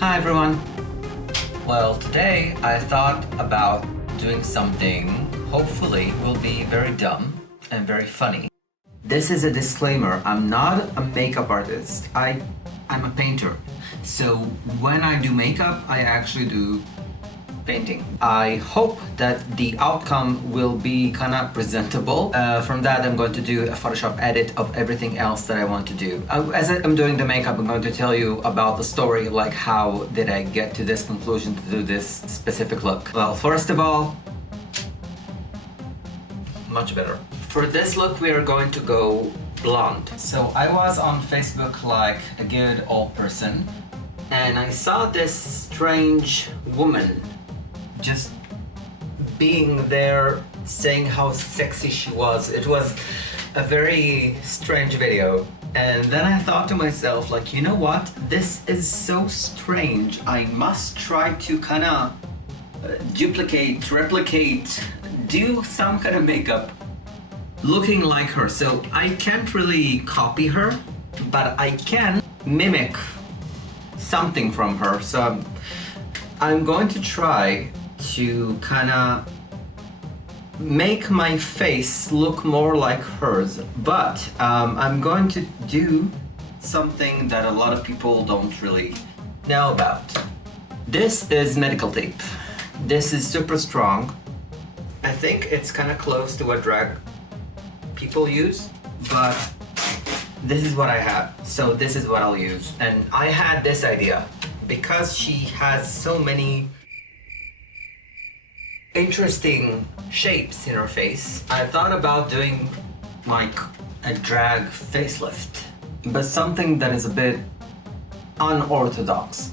Hi everyone! Well, today I thought about doing something hopefully will be very dumb and very funny. This is a disclaimer, I'm not a makeup artist. I'm a painter. So when I do makeup, I actually do painting. I hope that the outcome will be kind of presentable. From that, I'm going to do a Photoshop edit of everything else that I want to do. As I'm doing the makeup, I'm going to tell you about the story, like how did I get to this conclusion to do this specific look. Well, first of all, much better. For this look, we are going to go blonde. So I was on Facebook like a good old person, and I saw this strange woman just being there saying how sexy she was. It was a very strange video. And then I thought to myself, like, you know what? This is so strange. I must try to kind of duplicate, replicate, do some kind of makeup looking like her. So I can't really copy her, but I can mimic something from her. So I'm going to try to kind of make my face look more like hers, but I'm going to do something that a lot of people don't really know about. This is medical tape. This is super strong. I think it's kind of close to what drag people use, but this is what I have. So this is what I'll use. And I had this idea because she has so many interesting shapes in her face. I thought about doing like a drag facelift, but something that is a bit unorthodox.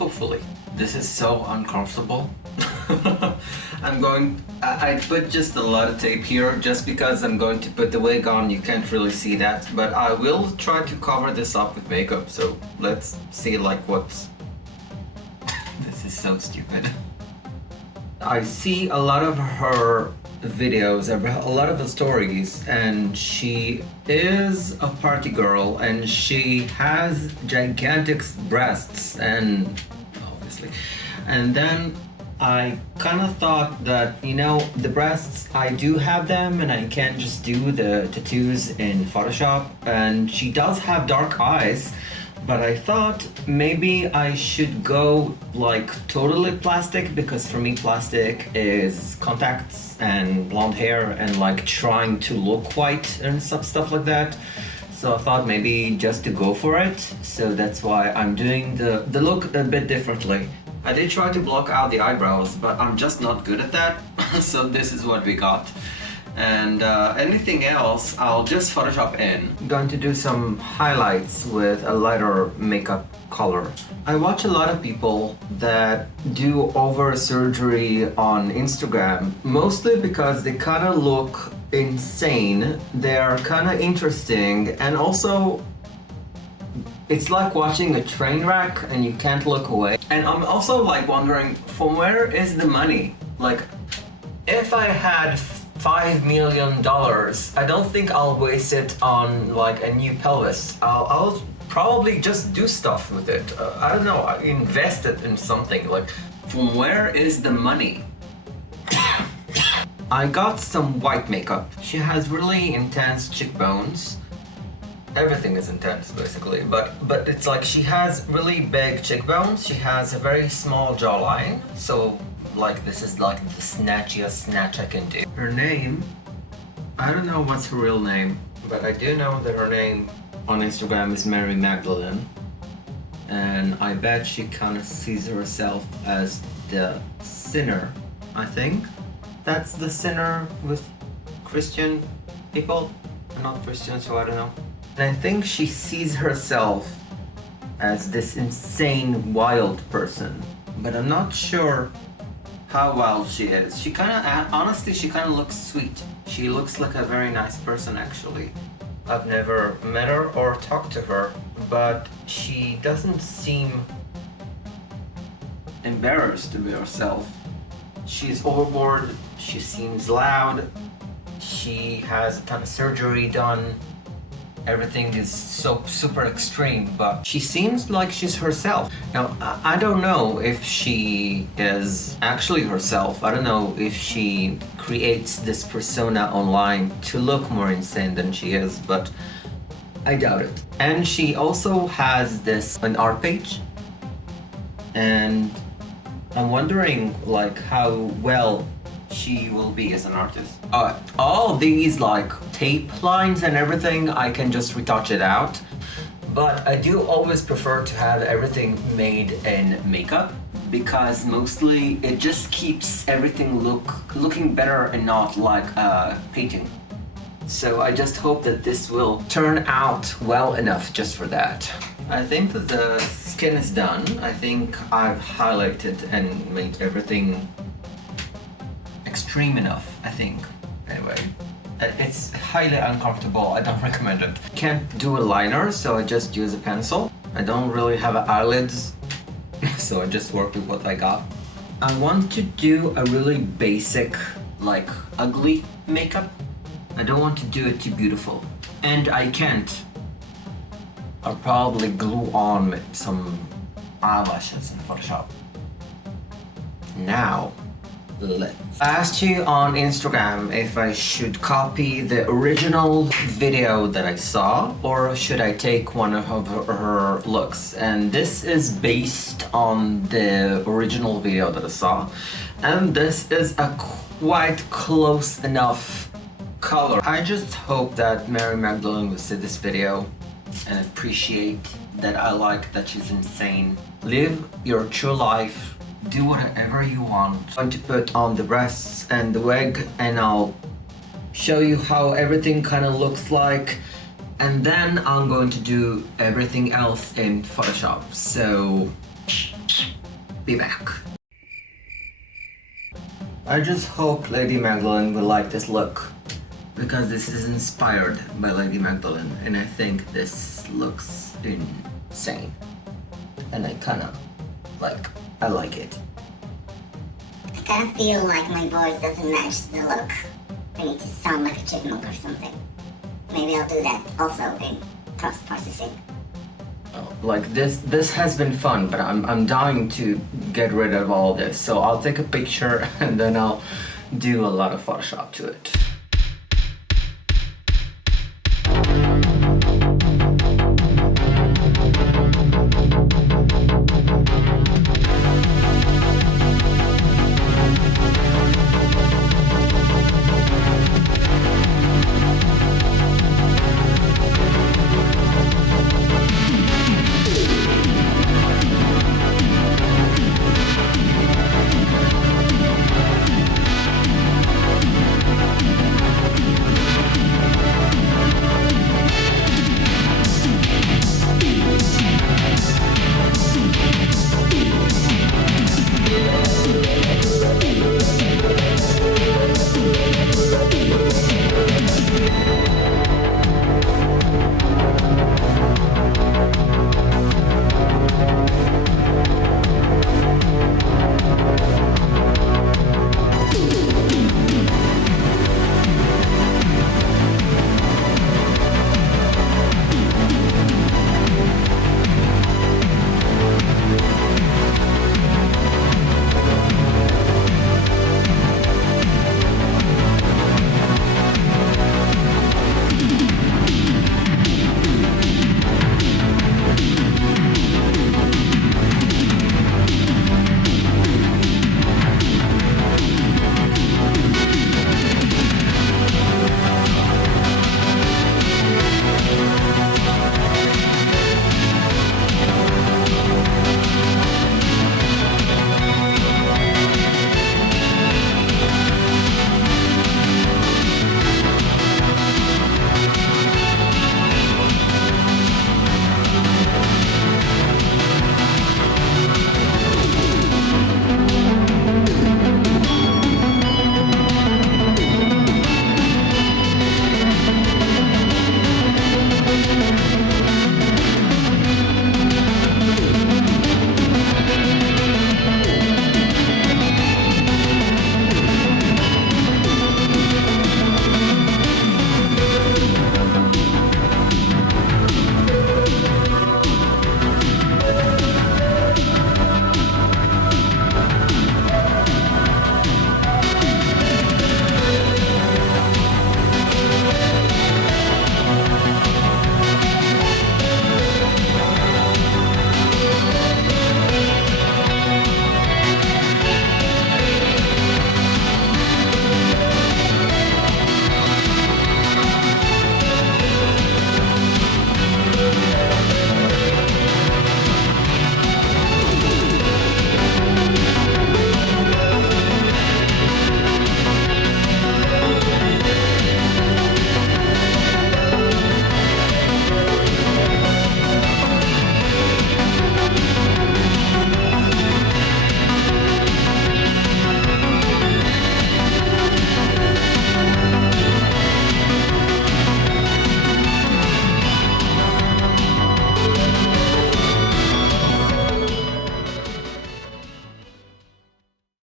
Hopefully. This is so uncomfortable. I put just a lot of tape here just because I'm going to put the wig on. You can't really see that, but I will try to cover this up with makeup. So let's see like what's... This is so stupid. I see a lot of her videos, a lot of the stories, and she is a party girl and she has gigantic breasts, and obviously. And then I kind of thought that, you know, the breasts, I do have them and I can just do the tattoos in Photoshop, and she does have dark eyes. But I thought maybe I should go like totally plastic, because for me plastic is contacts and blonde hair and like trying to look white and stuff like that. So I thought maybe just to go for it. So that's why I'm doing the look a bit differently. I did try to block out the eyebrows, but I'm just not good at that. So this is what we got. And anything else, I'll just Photoshop in. I'm going to do some highlights with a lighter makeup color. I watch a lot of people that do over surgery on Instagram, mostly because they kind of look insane. They're kind of interesting, and also it's like watching a train wreck and you can't look away. And I'm also like wondering, from where is the money? Like, if I had $5 million, I don't think I'll waste it on like a new pelvis. I'll probably just do stuff with it. I don't know, I invest it in something. Like, from where is the money? I got some white makeup. She has really intense cheekbones. Everything is intense basically, but it's like she has really big cheekbones. She has a very small jawline, so like this is like the snatchiest snatch I can do. Her name, I don't know what's her real name, but I do know that her name on Instagram is Mary Magdalene, and I bet she kind of sees herself as the sinner. I think that's the sinner with Christian people. I'm not Christian, so I don't know. And I think she sees herself as this insane, wild person, but I'm not sure how wild she is. She kind of, honestly, she kind of looks sweet. She looks like a very nice person, actually. I've never met her or talked to her, but she doesn't seem embarrassed to be herself. She's overboard, she seems loud, she has a ton of surgery done, everything is so super extreme, but she seems like she's herself. Now, I don't know if she is actually herself. I don't know if she creates this persona online to look more insane than she is, but I doubt it. And she also has an art page, and I'm wondering like how well she will be as an artist. All these like tape lines and everything, I can just retouch it out. But I do always prefer to have everything made in makeup because mostly it just keeps everything looking better and not like a painting. So I just hope that this will turn out well enough just for that. I think that the skin is done. I think I've highlighted and made everything extreme enough, I think. Anyway, it's highly uncomfortable. I don't recommend it. Can't do a liner, so I just use a pencil. I don't really have eyelids, so I just work with what I got. I want to do a really basic, like ugly makeup. I don't want to do it too beautiful. And I can't. I'll probably glue on some eyelashes in Photoshop. Now, I asked you on Instagram if I should copy the original video that I saw or should I take one of her looks. And this is based on the original video that I saw. And this is a quite close enough color. I just hope that Mary Magdalene will see this video and appreciate that I like that she's insane. Live your true life. Do whatever you want. I'm going to put on the breasts and the wig and I'll show you how everything kind of looks like, and then I'm going to do everything else in Photoshop. So be back. I just hope Lady Magdalene will like this look because this is inspired by Lady Magdalene and I think this looks insane and I like it. I kind of feel like my voice doesn't match the look. I need to sound like a chipmunk or something. Maybe I'll do that also in post-processing. Like this has been fun, but I'm dying to get rid of all this. So I'll take a picture and then I'll do a lot of Photoshop to it.